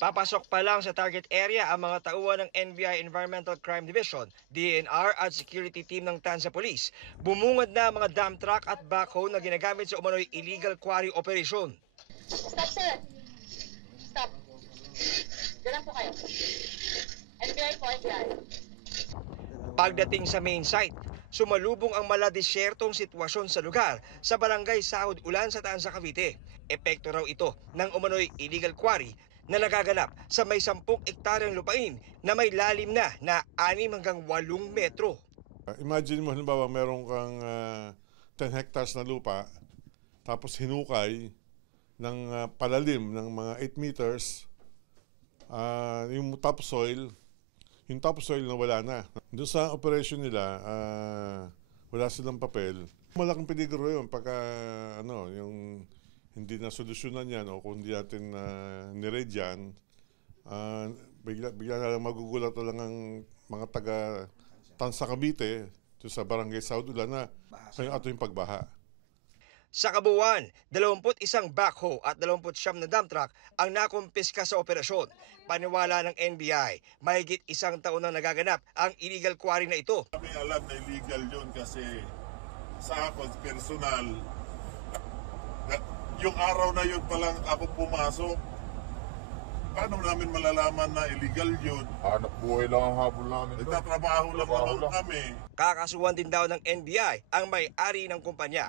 Papasok pa lang sa target area ang mga tauhan ng NBI Environmental Crime Division, DNR at security team ng Tanza Police. Bumungad na ang mga dump truck at backhoe na ginagamit sa umano'y illegal quarry operation. Stop, sir. Stop. Diyan po kayo. NBI po, NBI. Pagdating sa main site, sumalubong ang maladesyertong sitwasyon sa lugar sa barangay Sahod Ulan sa Tanza, Cavite. Epekto raw ito ng umano'y illegal quarry na nagaganap sa may 10 ektaryang lupain na may lalim na 6 hanggang 8 metro. Imagine mo halimbawa meron kang 10 hectares na lupa tapos hinukay ng palalim ng mga 8 meters yung topsoil na wala na. Doon sa operation nila, wala silang papel. Malaking peligro yun pagka yung hindi na solusyonan yan o kung hindi natin ni-raid yan, bigla na lang magugulat na lang ang mga taga Tanza, Cavite doon sa barangay Sahod Ulan na ato yung pagbaha. Sa kabuuan, 21 backhoe at 29 na dump truck ang nakumpiska sa operasyon. Paniwala ng NBI, mahigit 1 taon na nagaganap ang illegal quarry na ito. Kami alam na illegal yun kasi sa akin, personal, yung araw na yun palang ako pumasok, paano namin malalaman na illegal yun? Hanap buhay lang ang habol namin. Nagtatrabaho lang naman kami. Kakasuhan din daw ng NBI ang may-ari ng kumpanya.